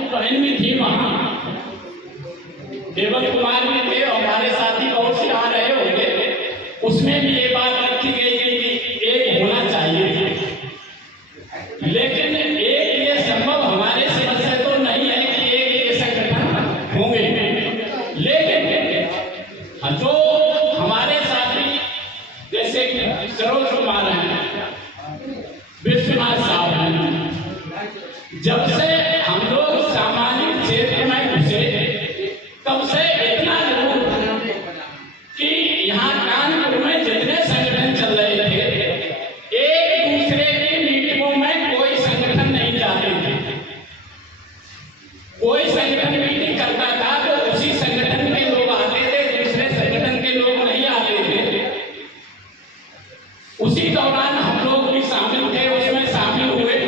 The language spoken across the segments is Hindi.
हमारी बहन भी थी वहाँ, देवल कुमार भी थे, हमारे साथी बहुत से आ रहे होंगे, उसमें भी ये बात रखी गई कि एक होना चाहिए। लेकिन एक ये संभव हमारे समझ से तो नहीं है कि एक ये संगठन होंगे, लेकिन जो हमारे साथी जैसे सरोज कुमार हैं, विश्वनाथ साहब हैं, जब से हम लोग सामाजिक क्षेत्र में घुसे तब से इतना जरूर कि यहाँ कानपुर में जितने संगठन चल रहे थे, एक दूसरे की मीटिंगों में कोई संगठन नहीं जाते थे। कोई संगठन मीटिंग करता था तो उसी संगठन के लोग आते थे, दूसरे संगठन के लोग नहीं आते थे। उसी दौरान हम लोग भी शामिल थे, उसमें शामिल हुए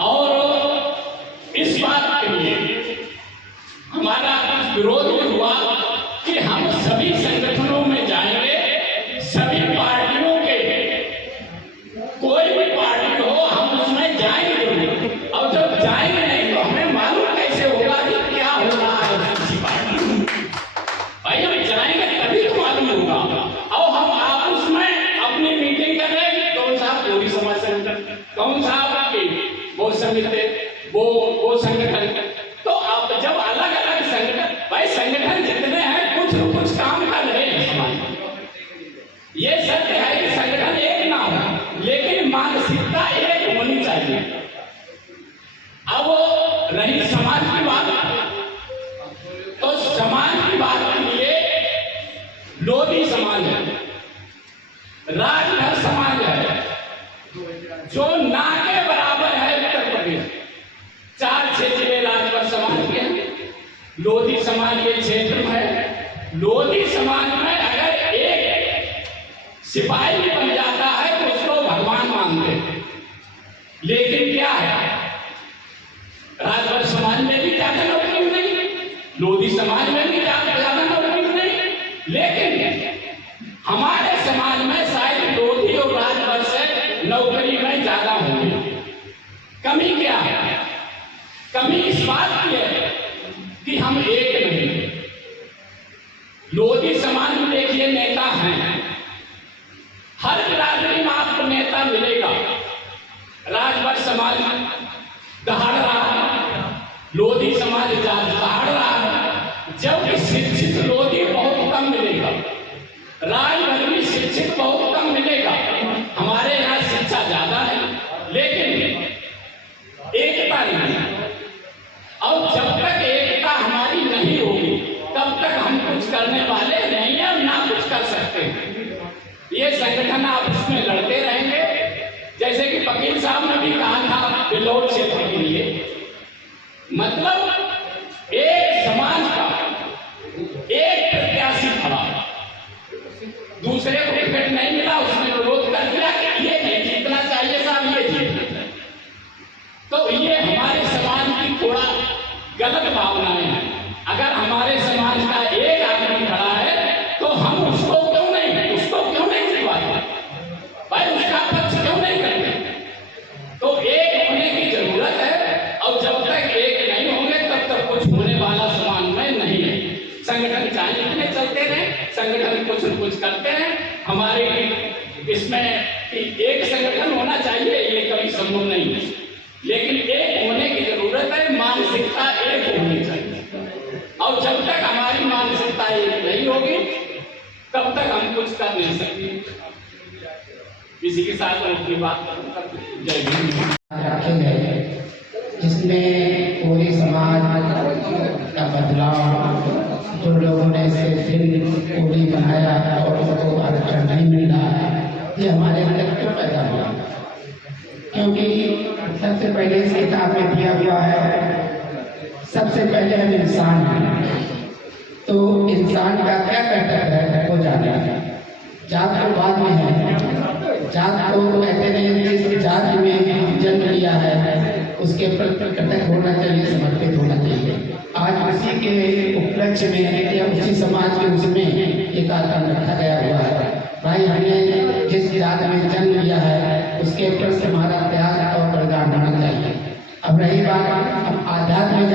और इस बात के लिए हमारा विरोध हुआ कि हम सभी संगठनों में जाएंगे, सभी पार्टियों के, कोई भी पार्टी हो हम उसमें जाएंगे, और जब जाएंगे नहीं तो हमें मालूम कैसे होगा कि क्या हो रहा है किसी पार्टी में। भाई हम जाएंगे तभी तो मालूम होगा। और हम आपस में अपनी मीटिंग कर रहे हैं, कौन सा पूरी समाज संगठन, कौन सा वो संगठन, वो संगठन, तो आप जब अलग अलग संगठन, भाई संगठन जितने हैं कुछ न कुछ काम कर रहे हैं समाज में। ये सत्य है कि संगठन एक ना हो, लेकिन मानसिकता एक होनी चाहिए। अब रही समाज की बात, तो समाज की बात के लिए लोधी समाज है, राजभर समाज है, जो ना के बराबर है उत्तर प्रदेश। 4 क्षेत्रीय राजभर समाज के हैं, लोधी समाज के क्षेत्र में है। लोधी समाज में अगर एक सिपाही भी बन जाता है तो उसको भगवान मानते हैं। लेकिन क्या है, राजभर समाज में भी ज्यादा नौकरी नहीं, लोधी समाज में भी ज्यादा नौकरी नहीं, लेकिन हमारे समाज में शायद लोधी और राजभर से नौकरी में ज्यादा होंगे। कमी क्या है? कमी इस बात की है कि हम एक नहीं। लोधी समाज में देखिए नेता हैं, हर बिरादरी में आपको नेता मिलेगा। राजभर समाज दहाड़ रहा है, लोधी समाज दहाड़ रहा है, जबकि शिक्षित लोधी बहुत कम मिलेगा, राजभर में शिक्षित बहुत कम मिलेगा। हमारे यहाँ शिक्षा ज्यादा है लेकिन एकता नहीं। और जब तक एकता हमारी नहीं होगी तब तक हम कुछ करने वाले नहीं हैं, ना कुछ कर सकते हैं। ये संगठन आपस में लड़ते रहेंगे, जैसे कि वकील साहब ने भी कहा था बिलौर क्षेत्र के लिए, मतलब एक समाज का एक प्रत्याशी खड़ा, दूसरे को टिकट नहीं मिला, उसने विरोध कर दिया कि ये नहीं जीतना चाहिए साहब, ये जीत। तो ये हमारे समाज की थोड़ा गलत भावनाएं हैं। अगर हमारे समाज का एक आदमी खड़ा है तो हम उसको क्यों नहीं जितवाते भाई, उसका पक्ष क्यों नहीं करते? तो एक होने की जरूरत है, और जब तक एक नहीं होंगे तब तक कुछ होने वाला समाज में नहीं है। संगठन चाहे जितने चलते रहे, संगठन कुछ न कुछ करते हैं। हमारे इसमें एक संगठन होना चाहिए ये कभी संभव नहीं है, लेकिन एक होने की जरूरत है। मानसिकता एक होनी चाहिए, और जब तक हमारी मानसिकता एक नहीं होगी तब तक हम कुछ कर नहीं सकते। इसी के साथ मैं अपनी बात जय हिंद रखेंगे, जिसमें पूरी समाज का बदलाव, जो लोगों ने इसे फिर पूरी बनाया और उनको आरक्षण नहीं मिल रहा है, ये हमारे अंदर क्यों पैदा हुआ? क्योंकि सबसे पहले इस किताब में दिया हुआ है, सबसे पहले हम इंसान हैं, तो इंसान का क्या कर्तव्य है वो जाने। जात तो बाद में है, जात को कहते हैं जिस जात में जन्म लिया है उसके प्रति कृतज्ञ होना चाहिए, समर्पित होना चाहिए। आज उसी के उपलक्ष्य में या उसी समाज के उसमें ये कार्यक्रम रखा गया हुआ है। भाई हमने जिस जात में जन्म लिया उसके प्रति हमारा त्याग और बलिदान होना चाहिए। अब रही बात हम आध्यात्म में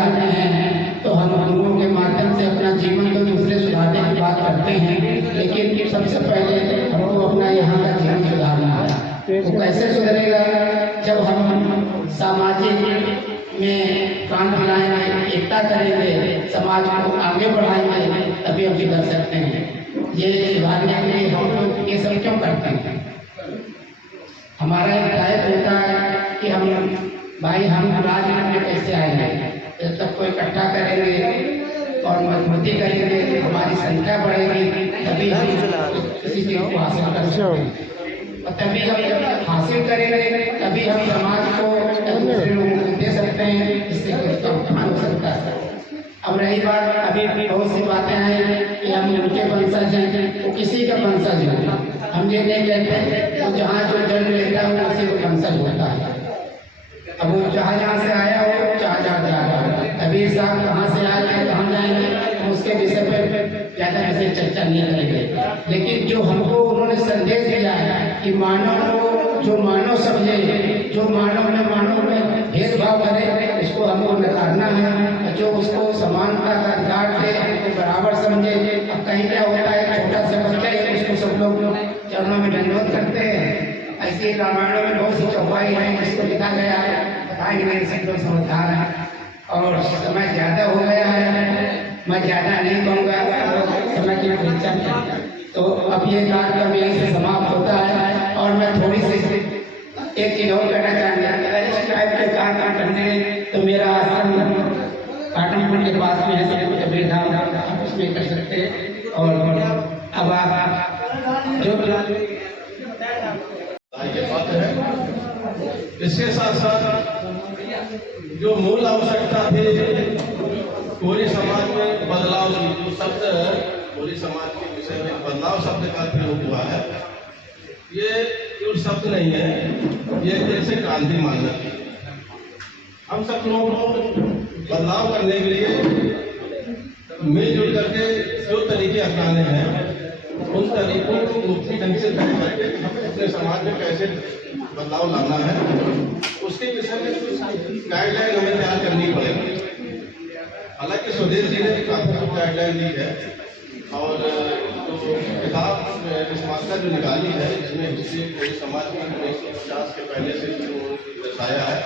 सामाजिक में क्रांति लाएंगे, एकता करेंगे, समाज को आगे बढ़ाएंगे, तभी हम सुधर सकते हैं। ये सुधारने के लिए हम लोग ये सब क्यों करते हैं? हमारा एक दायित्व होता है कि हम राजनीति में कैसे आएंगे, जब सबको इकट्ठा करेंगे और मजबूती करेंगे, हमारी संख्या बढ़ेगी, तभी हम किसी चीज को हासिल कर सकते हैं। और तभी हम जब हासिल करेंगे तभी हम समाज को दूसरे लोगों को दे सकते हैं, इससे कुछ उत्थान हो सकता है। अब रही बात, अभी बहुत सी बातें हैं कि हम उनके वंशज हैं, वो किसी का वंशज है, हम ये नहीं कहते। तो जहाँ जो जन्म लेता है उसी को वंशज होता है। अब वो जहाँ से आया हो, जहाँ जा रहा है, कबीर साहब कहाँ से आए थे, कहाँ जाएंगे, हम उसके विषय पर ज़्यादा विषय चर्चा नहीं करेंगे। लेकिन जो हमको उन्होंने संदेश दिया है कि मानव को जो मानव समझे, जो मानव में भेदभाव करे, उसको हमको नकारना है। जो उसको समानता का अधिकार दे, हमको बराबर समझे। अब कहीं क्या होता है, छोटा सा बच्चा है, उसको सब लोग चरणों में दंडवत करते हैं। ऐसे रामायणों में बहुत सी चौपाई है जिसको लिखा गया है, बताएंगे नहीं सकते, समझदार है। और समय ज़्यादा हो गया है, मैं ज़्यादा नहीं कहूँगा, समय की परीक्षा में। तो अब ये कार्यक्रम यहीं से समाप्त होता है। और मैं थोड़ी सी एक चीज़ और कहना चाहूँगा, अगर इस टाइप के कार्यक्रम करने तो मेरा आश्रम काटमपुर के पास में है, सब कुछ कबीर धाम, आप उसमें कर सकते हैं। और अब आप जो ये बात है, इसके साथ साथ जो मूल आवश्यकता थी कोली समाज में बदलाव की, जो शब्द कोली समाज के विषय में बदलाव शब्द का प्रयोग हुआ है, ये केवल शब्द नहीं है, ये एक से क्रांति मानना है। हम सब लोगों को बदलाव करने के लिए मिलजुल करके जो तरीके अपनाने हैं, उन तरीकों को मुफ्ती ढंग से तय करके हमें अपने समाज में कैसे बदलाव लाना है, उसके विषय में कुछ गाइडलाइन हमें तैयार करनी पड़ेगी। हालांकि स्वदेश जी ने भी काफी कुछ गाइडलाइन दी है, और जो किताब समाज जो निकाली है, इसमें हिस्ट्री कोली समाज की 1950 के पहले से जो दर्शाया है,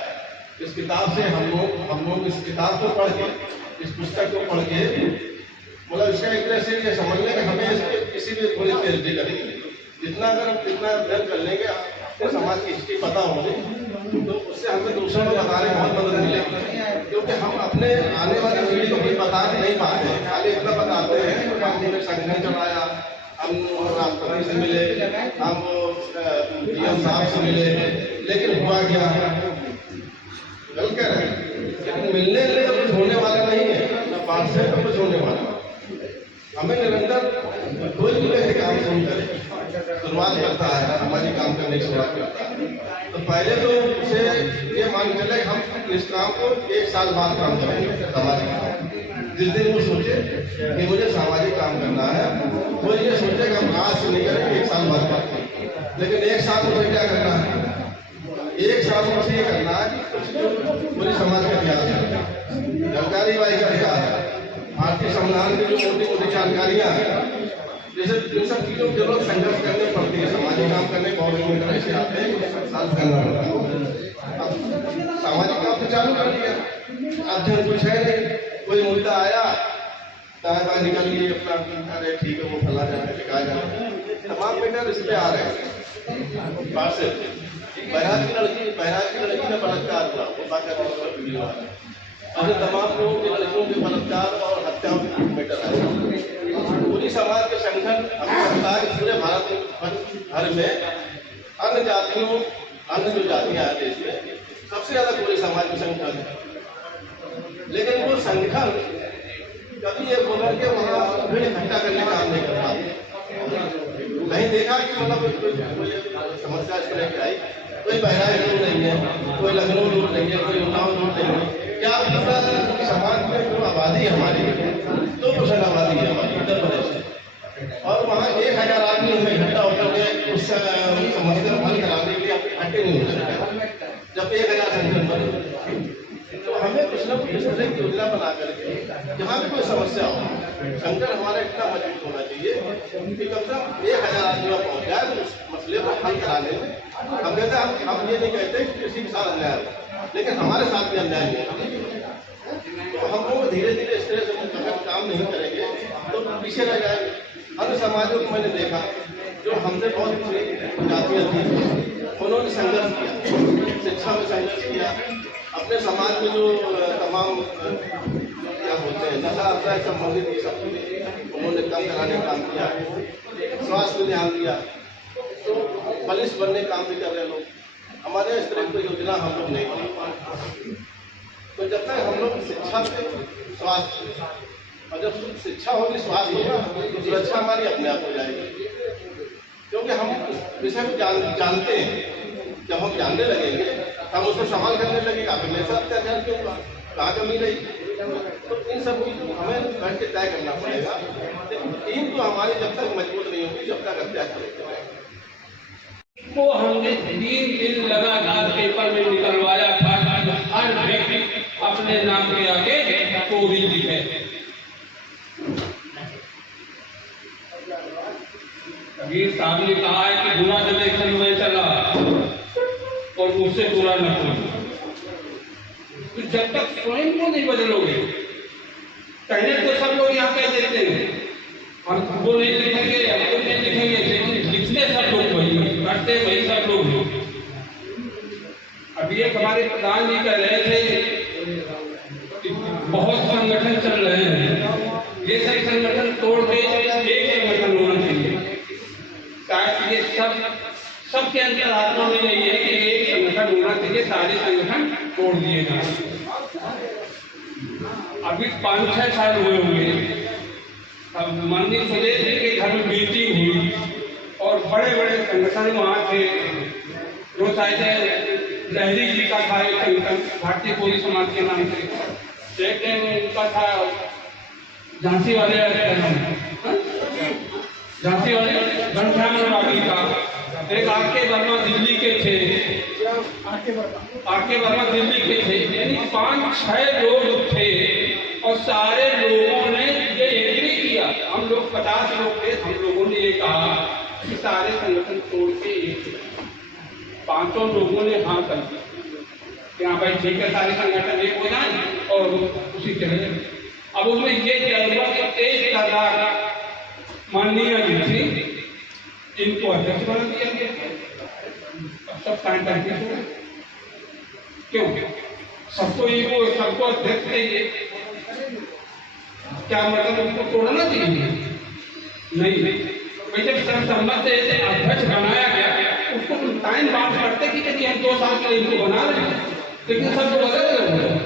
इस किताब से हम लोग इस किताब को पढ़ के, इस पुस्तक को पढ़ के, मतलब इसका एक तरह से ये समझ लें कि हमें इसके किसी भी थोड़ी पीएचडी करेंगे, जितना अध्ययन कर लेंगे, अपने समाज की हिस्ट्री पता होगी, तो उससे हमें दूसरों को बताने में बहुत मदद मिलेगी। क्योंकि हम अपने आने वाली पीढ़ी को भी बता नहीं पाते हैं, खाली इतना बताते हैं कि हमने संगठन चलाया, हम राष्ट्रपति से मिले, हम पीएम साहब से मिले, लेकिन हुआ क्या, गल कह रहे हैं। लेकिन मिलने से तो कुछ होने वाला नहीं है, न बात से तो कुछ होने वाला। हमें निरंतर कोई भी व्यक्ति काम शुरू करे, शुरुआत करता है, सामाजिक काम करने की शुरुआत करता है, तो पहले तो उसे ये मान चले हम इस काम को 1 साल बाद काम करेंगे, सामाजिक काम। जिस दिन वो सोचे कि मुझे सामाजिक काम करना है, वो ये सोचे कि हम आज से नहीं करेंगे, 1 साल बाद करते हैं। लेकिन 1 साल में क्या करना है, 1 साल में ये करना है कि पूरी समाज का इतिहास है, जानकारी वाई का इतिहास है, भारतीय संविधान की जो मोटी मोटी जानकारियाँ हैं, जैसे इन सब चीज़ों की जरूरत संघर्ष करनी पड़ती है। सामाजिक काम करने बहुत लोग ऐसे आते हैं कि साल करना पड़ता है। अब सामाजिक काम तो चालू कर दिया, अध्ययन कुछ है नहीं, कोई मुद्दा आया, दाएं बाएं निकल लिए अपना, अरे ठीक है वो फला जाने लिखा जाए, तमाम बेटर इस पे आ रहे हैं। बात से बहराज की लड़की ने बलात्कार हुआ, वो बाकायदा वीडियो आ रहा है, और तमाम लोगों की लड़कियों के बलात्कार और हत्याओं के मैटर है। पूरी समाज के संगठन हमें लगता है कि पूरे भारत भर में अन्य जातियों, अन्य जो जातियां हैं देश में, सबसे ज्यादा पूरे समाज के संगठन है। लेकिन वो संगठन कभी ये बोल के वहाँ भीड़ इकट्ठा करने का काम नहीं कर पाते। नहीं देखा कि मतलब कोई समस्या इस तरह की आई, कोई बहराइच दूर नहीं है, कोई लखनऊ दूर नहीं है, कोई उन्नाव दूर नहीं है, क्या समाज में जो आबादी है हमारी 2% आबादी है हमारी उत्तर प्रदेश में, और वहाँ 1000 आदमी हमें इकट्ठा होकर के उस समस्या को हल कराने के लिए इकट्ठे नहीं हो सकते। जब 1000 संगठन बने, तो हमें कुछ न कुछ इस तरह की योजना बना करके जहाँ भी कोई समस्या हो, संगठन हमारा इतना मजबूत होना चाहिए कि कम से कम 1000 आदमी पहुँच जाए तो उस मसले को हल कराने में। हम कहते हैं, हम ये नहीं कहते कि किसी के साथ अन्याय हो, लेकिन हमारे साथ भी अन्याय हुआ। तो हम लोग धीरे धीरे इस तरह से अगर काम नहीं करेंगे तो पीछे रह जाएंगे। अन्य समाजों को मैंने देखा जो हमसे बहुत जातियाँ थी, उन्होंने संघर्ष किया, शिक्षा में संघर्ष किया, अपने समाज में जो तमाम क्या बोलते हैं नशा अपराध संबंधित ये सब उन्होंने कम कराने का काम किया, स्वास्थ्य में ध्यान दिया, तो बलिष्ठ बनने काम भी कर रहे लोग। हमारे इस तरह की योजना हम लोग नहीं कर पाए। तो जब तक हम लोग शिक्षा से स्वास्थ्य, और जब शिक्षा होगी स्वास्थ्य होगा तो सुरक्षा हमारी अपने आप हो जाएगी, क्योंकि हम विषय को जानते हैं। जब हम जानने लगेंगे हम उसको सवाल करने लगेगा, फिर मेरे साथ अत्याचार क्यों हुआ, कहाँ कमी रही। तो इन सब चीज़ों को हमें बैठ के तय करना पड़ेगा। लेकिन टीम तो हमारी जब तक मजबूत नहीं होगी जब तक अत्याचार होते रहेगा। को हमने 3 दिन लगातार पेपर में निकलवाया था, हर व्यक्ति अपने नाम के आगे कोरी लिखे। कबीर साहब ने कहा है कि बुरा जनरेशन में चला और मुझसे बुरा न कोई। तो जब तक स्वयं को नहीं बदलोगे, कहने तो सब लोग यहाँ कह देते हैं हम वो नहीं लिखेंगे, हम तो नहीं लिखेंगे, लेकिन लिखने सब लोग वही करते वही सब लोग हैं। अभी एक हमारे प्रधान जी कह रहे थे बहुत संगठन चल रहे हैं, ये सब संगठन तोड़ के एक संगठन होना चाहिए। शायद ये सबके अंतरात्मा में यही है कि एक संगठन होना चाहिए, सारे संगठन तोड़ दिए जाए। अभी 5-6 साल हुए होंगे, माननीय सुरेश जी के घर में मीटिंग हुई और बड़े बड़े संगठन वहाँ थे, जो शायद लहरी जी का था एक संगठन भारतीय कोली समाज के नाम से, एक उनका था झांसी वाले घनश्याम रावी का, एक आके वर्मा दिल्ली के थे, आके वर्मा दिल्ली के थे, यानी 5-6 लोग थे और सारे लोगों ने ये एग्री किया। हम लोग 50 लोग थे, हम लोगों ने ये कहा कि सारे संगठन तोड़ के एक 5 लोगों ने हाँ कर दिया कि हाँ भाई ठीक है, सारे संगठन एक हो जाए और उसी चले। अब उसमें ये क्या हुआ कि 23 तारीख माननीय जी थी, इनको अध्यक्ष बना दिया गया। सब टाइम टाइम क्यों सबको अध्यक्ष चाहिए, क्या मतलब उसको तोड़ना चाहिए? नहीं, जब सर्वसम्मत से अध्यक्ष बनाया गया उसको टाइम बात करते कि यदि हम 2 साल के लिए इनको बना रहे हैं, लेकिन सब लोग अलग अलग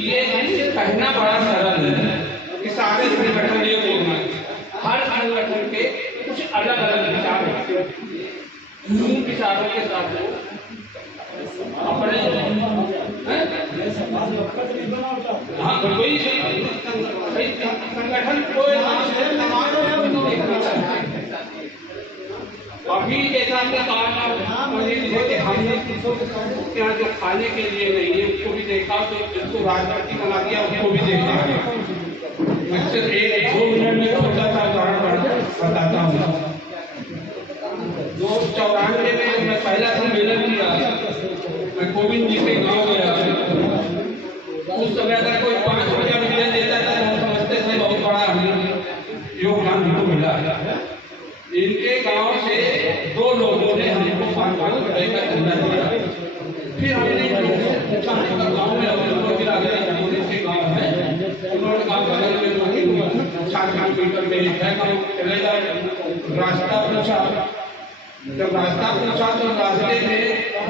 ये कहना बड़ा सरल है कि सारे संगठन एक होना, हर संगठन के कुछ अलग अलग विचार होते हैं, उन विचारों के साथ अपने हाँ कोई संगठन कोई अभी जैसा हमने कहा कि हमने यहाँ जो खाने के लिए नहीं है उसको भी देखा, तो जिसको राजनीति बना दिया उसको भी देखा। एक 2 मिनट में छोटा सा उदाहरण बताता हूँ। 1994 में मैं पहला सम्मेलन किया, मैं गोविंद जी के गाँव गया। उस समय अगर कोई 5 रुपया देता था तो हम समझते थे बहुत बड़ा योगदान हमको मिला। इनके गांव से 2 लोगों ने हमको 5 रुपए का चंदा दिया। फिर हमने पूछा गाँव में उनके गाँव है, उन्होंने कहा बगल में 7 किलोमीटर में है गाँव, चले जाओ। रास्ता पूछा, जब रास्ता पूछा तो रास्ते में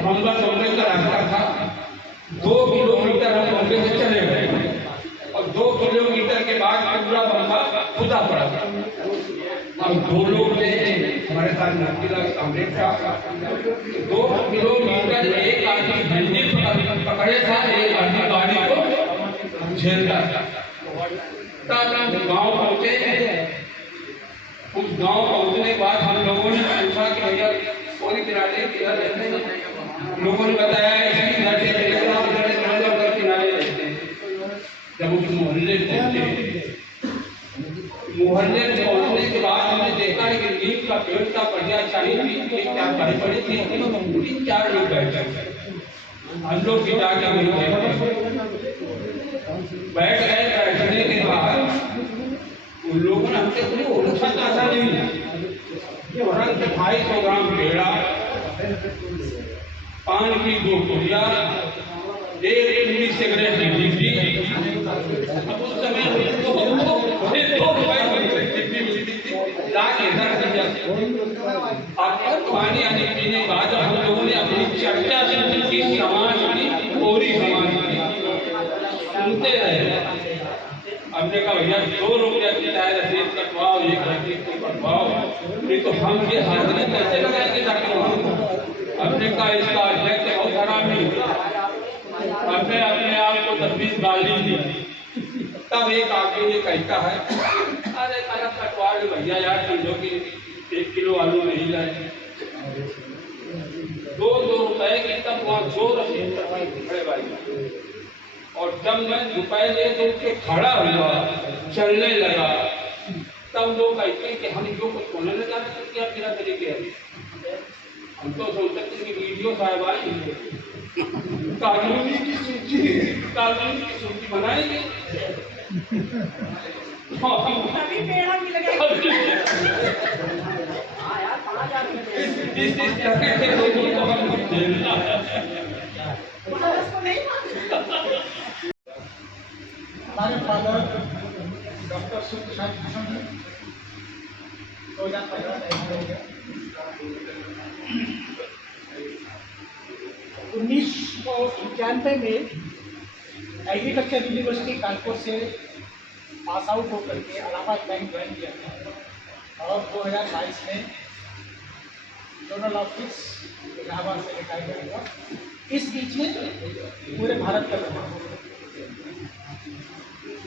बम्बा का रास्ता था, 2 किलोमीटर हम बम्बे से चले गए और 2 किलोमीटर के बाद पूरा बम्बा खुदा पड़ा। अब 2 लोग थे हमारे साथ, नाथीलाल कामरेड था। 2 किलोमीटर एक आदमी भिंडी पकड़े था, एक आदमी गाड़ी को झेलता था। तब गाँव पहुँचे, उस गाँव पहुँचने के बाद हम लोगों ने पूछा कि भैया कोई किनारे किधर रहते हैं? लोगों ने बताया इसी घर से किनारे रहते हैं। जब उस मोहल्ले पहुँचने के बाद हमने देखा कि नीम का पेड़ का बढ़िया 40 फीट की 4 पड़ी थी, 3-4 लोग बैठे। हम लोग की जाके वही बैठ गए। बैठने के बाद उन लोगों ने हमसे कोई उल्टा काटा नहीं, तुरंत 250 ग्राम पेड़ा, पान की 2 पुड़िया, 1 पूरी सिगरेट की डिब्बी। अब उस समय 2 रुपए की डिब्बी मिलती थी, लाके इधर कर दिया। और पानी आने पीने के बाद हम लोगों ने अपनी चर्चा सुनी कि समाज की पूरी समाज की सुनते रहे। हमने कहा भैया 2 रुपये की चाहे रसीद कटवाओ, 1 रसीद को कटवाओ, नहीं तो हम ये हाजिरी कैसे लगाएंगे जाके वहाँ। हमने कहा इसका अध्यक्ष बहुत हरामी, हमने अपने आप को 10-20 गाली दी। तब एक आके ये कहता है, अरे कल कटवा लो भैया यार, समझो कि 1 किलो आलू नहीं लाए। 2 रुपए की तब वहाँ 2 रसीद कटवाई खड़े भाई। और जब मैं रुपए ले तो उसके खड़ा हुआ, चलने लगा, तब लोग कहते हैं कि हम जो कुछ होने लगा तो क्या मेरा तरीके है। हम तो सोचते थे कि वीडियो साहब आई कानूनी की सूची बनाएंगे। इस तरह के लोगों को हम झेलना है। हमारे फादर डॉक्टर सुप्रसाद भूषण 2015 में हो गया। 1991 में एग्रीकल्चर यूनिवर्सिटी कानपुर से पास आउट होकर के इलाहाबाद बैंक ज्वाइन किया था और 2022 में जनरल ऑफिस इलाहाबाद से रिटायर हुआ। इस बीच में पूरे भारत का भ्रमण,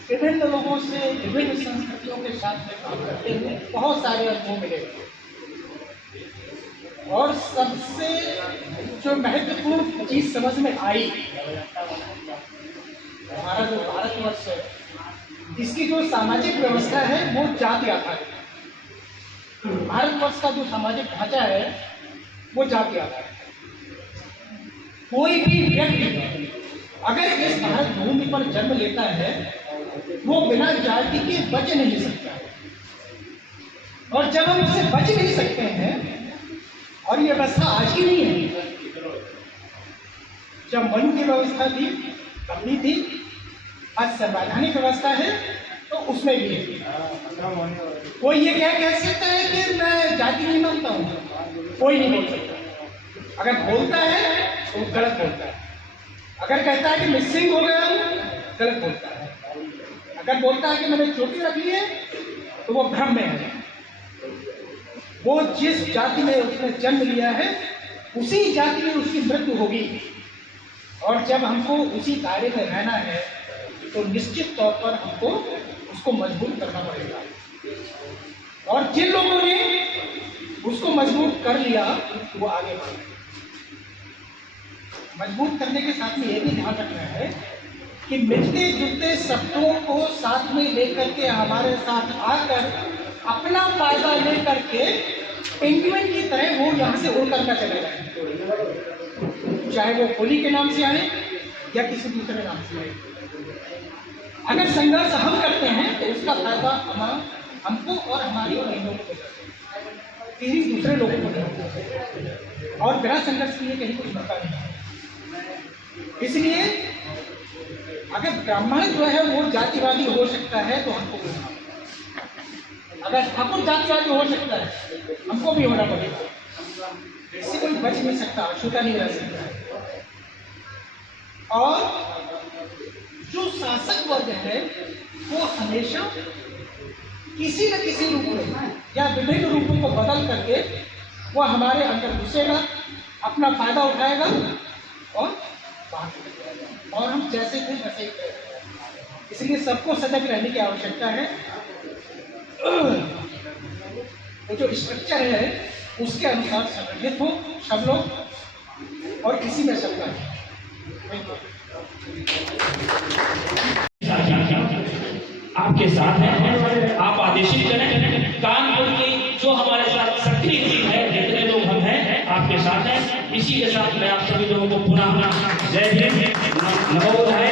विभिन्न लोगों से विभिन्न संस्कृतियों के साथ में काम करते हुए बहुत सारे अनुभव मिले और सबसे जो महत्वपूर्ण चीज समझ में आई, हमारा जो भारतवर्ष है इसकी जो सामाजिक व्यवस्था है वो जाति आधारित है। भारतवर्ष का जो सामाजिक ढांचा है वो जाति आधारित है। कोई भी व्यक्ति अगर इस भारत भूमि पर जन्म लेता है वो बिना जाति के बच नहीं सकता है। और जब हम उससे बच नहीं सकते हैं, और ये व्यवस्था आज की नहीं है, जब मनु की व्यवस्था थी तब भी थी, आज संवैधानिक व्यवस्था है तो उसमें भी है। कोई ये क्या कह सकता है कि मैं जाति नहीं मानता हूँ? कोई नहीं बोल सकता। अगर बोलता है तो गलत बोलता है। अगर कहता है कि मैं सिंह हो गया हूँ, गलत बोलता है। अगर बोलता है कि मैंने चोटी रख ली है तो वो भ्रम में है। वो जिस जाति में उसने जन्म लिया है उसी जाति में उसकी मृत्यु होगी। और जब हमको उसी दायरे में रहना है तो निश्चित तौर पर हमको उसको मजबूत करना पड़ेगा। और जिन लोगों ने उसको मजबूत कर लिया वो आगे बढ़े। मजबूत करने के साथ में ये भी ध्यान रखना है कि मिलते जुलते शब्दों को साथ में लेकर के हमारे साथ आकर अपना फायदा लेकर के पेंगुइन की तरह वो यहाँ से उड़ करके चले जाए, चाहे वो होली के नाम से आए या किसी दूसरे नाम से आए। अगर संघर्ष हम करते हैं तो उसका फायदा हमको और हमारी बहनों को किसी दूसरे लोगों को नहीं, और बिना संघर्ष के लिए कहीं कुछ होता नहीं। इसलिए अगर ब्राह्मण जो है वो जातिवादी हो सकता है तो हमको भी होना, अगर ठाकुर जातिवादी हो सकता है हमको भी होना पड़ेगा। इससे कोई बच नहीं सकता, छूटा नहीं रह सकता। और जो शासक वर्ग है वो हमेशा किसी न किसी रूप में या विभिन्न रूपों को बदल करके वो हमारे अंदर घुसेगा, अपना फायदा उठाएगा और और हम जैसे थे वैसे ही रहेंगे। इसलिए सबको सजग रहने की आवश्यकता है। वो जो स्ट्रक्चर है उसके अनुसार संगठित हो सब लोग और इसी में सबका आपके साथ हैं, आप आदेशित करें। कानपुर की जो हमारे साथ सक्रिय टीम है, जितने लोग हम हैं आपके साथ हैं। इसी के साथ मैं आप सभी सभी लोगों को पुनः जय भीम, नमो बुद्धाय,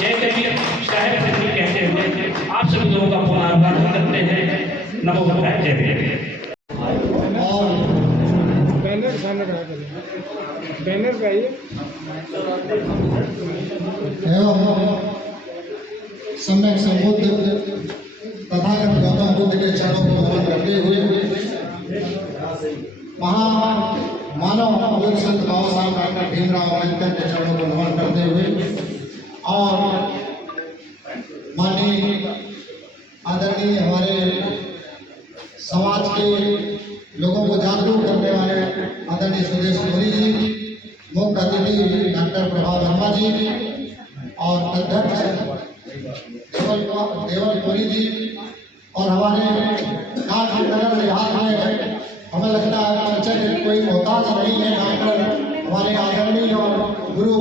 जय कबीर साहेब कहते हुए आप सभी लोगों का पुनः अभिवादन करते हैं। नमो बुद्धाय, जय भीम। बैनर सामने खड़ा करिए, बैनर पे आइए। सम्यक संबुद्ध तथागत गौतम बुद्ध के चरणों को नमन करते हुए मानव योग संत बाबा साहब डॉक्टर भीमराव अम्बेडकर के चरणों को नमन करते हुए और माननीय आदरणीय हमारे समाज के लोगों को जागरूक करने वाले आदरणीय सुदेश कोरी जी, मुख्य अतिथि डॉक्टर प्रभा वर्मा जी और अध्यक्ष देवल कोरी जी और हमारे काट नगर से हाथ में हमें लगता है परिचय के कोई मोहताज नहीं है। डॉक्टर हमारे आदरणीय और गुरु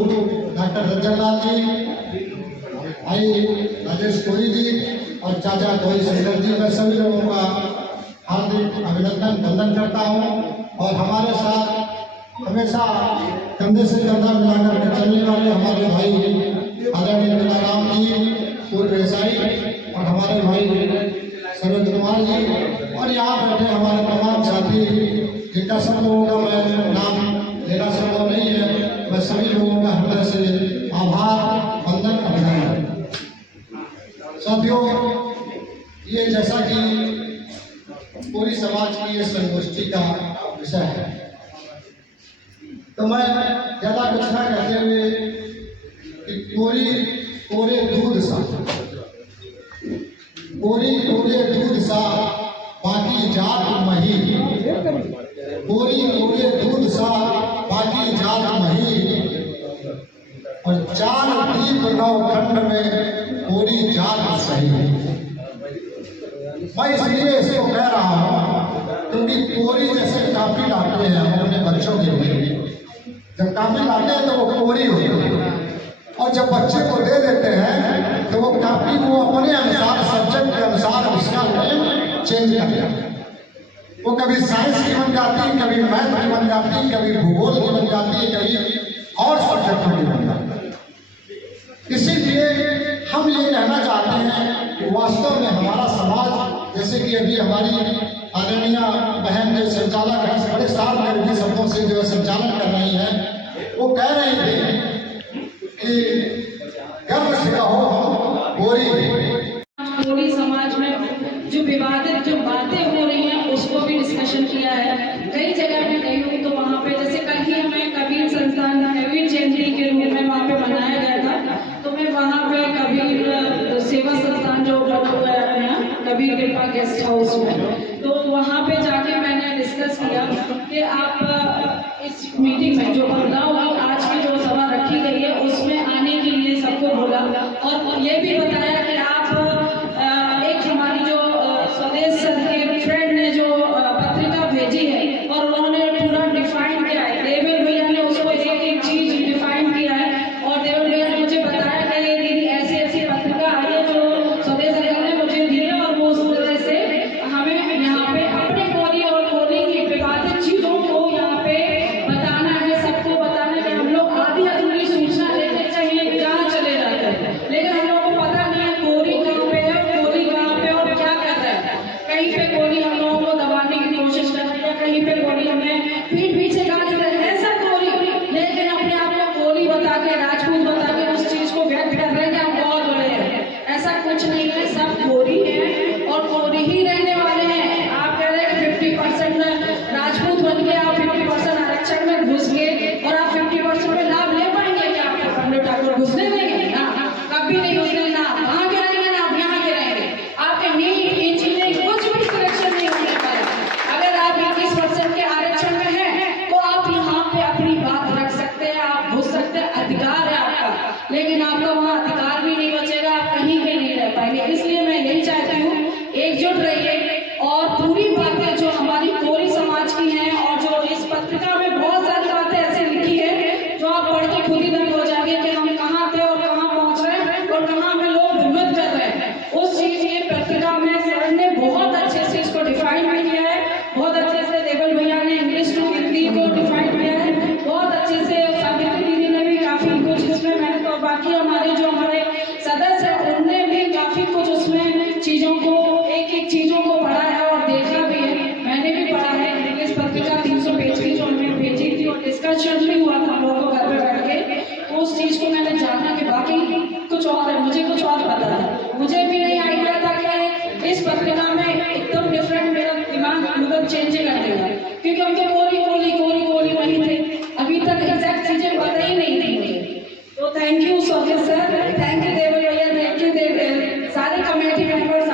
डॉक्टर रंजन लाल जी, भाई राजेश कोरी जी और चाचा कोई शंकर जी, मैं सभी लोगों का हार्दिक अभिनंदन वंदन करता हूँ। और हमारे साथ हमेशा कंधे से कंधा मिलाकर के चलने वाले हमारे भाई आदरणीय राम जी पूर्व व्यवसायी और हमारे भाई सरोज कुमार जी और यहाँ बैठे हमारे तमाम साथी, जिनका सब लोगों का मैं नाम लेना संभव नहीं है, मैं सभी लोगों का हृदय से आभार वंदन अभिनंदन। साथियों, ये जैसा कि पूरी समाज की ये संगोष्ठी का विषय है, तो मैं ज्यादा कुछ न कहते हुए कि कोरे दूध सा बाकी जात मही, कोरे दूध सा बाकी जात मही, और चार दीप नवखंड में कोरी जात सही। मैं इसलिए इसको कह रहा हूँ क्योंकि कोरी जैसे काफी लाते हैं हम अपने बच्चों के लिए, जब काफी लाते हैं तो वो कोरी होती है, और जब बच्चे को दे देते हैं तो वो काफी वो अपने अनुसार सब्जेक्ट के अनुसार उसका नेम चेंज कर देते हैं। वो कभी साइंस की बन जाती है, कभी मैथ की बन जाती है, कभी भूगोल की बन जाती है, कभी और सब्जेक्टों की बन जाती है। इसीलिए हम ये कहना चाहते हैं कि वास्तव में हमारा समाज, जैसे कि अभी हमारी आदरणीय बहन जो संचालक है, बड़े साफ गर्भी शब्दों से जो संचालन कर रही है, वो कह रही थी कि गर्व से कहो हम कोरी समाज में जो विवादित जो बातें हो रही हैं उसको भी डिस्कशन किया है। कई जगह पे गई हूँ तो वहाँ पे जैसे कल ही हमें कबीर संस्थान कबीर जयंती के रूप में वहाँ पे मनाया गया था, तो मैं वहाँ पे कबीर सेवा संस्थान जो कबीर कृपा गेस्ट हाउस में, तो वहाँ पे जाके मैंने डिस्कस किया कि आप इस मीटिंग में जो बदलाव आज की जो सभा रखी गई है उसमें आने के लिए सबको बोला, और ये भी बताया कि आप एक हमारी जो स्वदेश के फ्रेंड ने जो पत्रिका भेजी है और उन्होंने पूरा डिफाइन किया है, देवेल भैया ने उसको एक एक चीज डिफाइन किया है, और देवेल भैया ने मुझे बताया कि ये दीदी ऐसी ऐसी पत्रिका आई है जो स्वदेश ने मुझे दी है, और वो उस तरह से हमें यहाँ पे अपने कोरी और कोरी की विवादित चीजों को यहाँ पे बताना है, सबको बताना है। हम लोग आधी अधूरी सूचना लेते चाहिए कहाँ चले जाते हैं, लेकिन हम लोगों को पता नहीं है कोरी कहाँ पे है, कोरी कहाँ पे और क्या कर रहा है। कहीं पे कोरी हम लोगों को दबाने की कोशिश कर रही है, कहीं पे कोरी हमें पीठ पीछे गाली दे रहे हैं, सब कोरी, लेकिन अपने आप को कोरी बता के राजपूत बता के उस चीज को व्यक्त कर रहे हैं कि हम बहुत बड़े हैं। ऐसा कुछ नहीं है, सब कोरी है और कोरी ही रहने वाले हैं। आप कह रहे हैं 50% राजपूत बन के आप 50% आरक्षण में घुस गए और आप 50% में लाभ ले पाएंगे क्या? आपको पंडित ठाकुर घुसने देंगे ना? कभी नहीं घुसने, ना वहां के रहेंगे ना आप यहाँ के रहेंगे। आपके नीट इंजीनियरिंग कुछ भी सिलेक्शन नहीं होने पाए। अगर आप 21% के आरक्षण में हैं तो आप यहाँ पे अपनी बात रख सकते हैं, आप घुस सकते हैं, अधिकार है आपका, लेकिन आपका वहाँ अधिकार भी नहीं बचेगा, आप कहीं भी नहीं रह पाएंगे। इसलिए मैं यही चाहती हूँ एकजुट रहिए और पूरी बातें जो हमारी कोरी समाज की हैं, और जो इस पत्रिका में बहुत सारी बातें ऐसे लिखी है जो आप पढ़ के खुद ही दंग हो जाएंगे कि हम कहाँ थे और कहाँ पहुँच रहे हैं और कहाँ हमें लोग हिम्मत कर रहे हैं। उस चीज ये पत्रिका में सर ने बहुत अच्छे से इसको डिफाइन भी किया है, बहुत अच्छे से देवल भैया ने इंग्लिश टू हिंदी को डिफाइन किया है, बहुत अच्छे से सब ऑफिसर, थैंक यू देवर भैया, थैंक यू सारे कमेटी मेंबर्स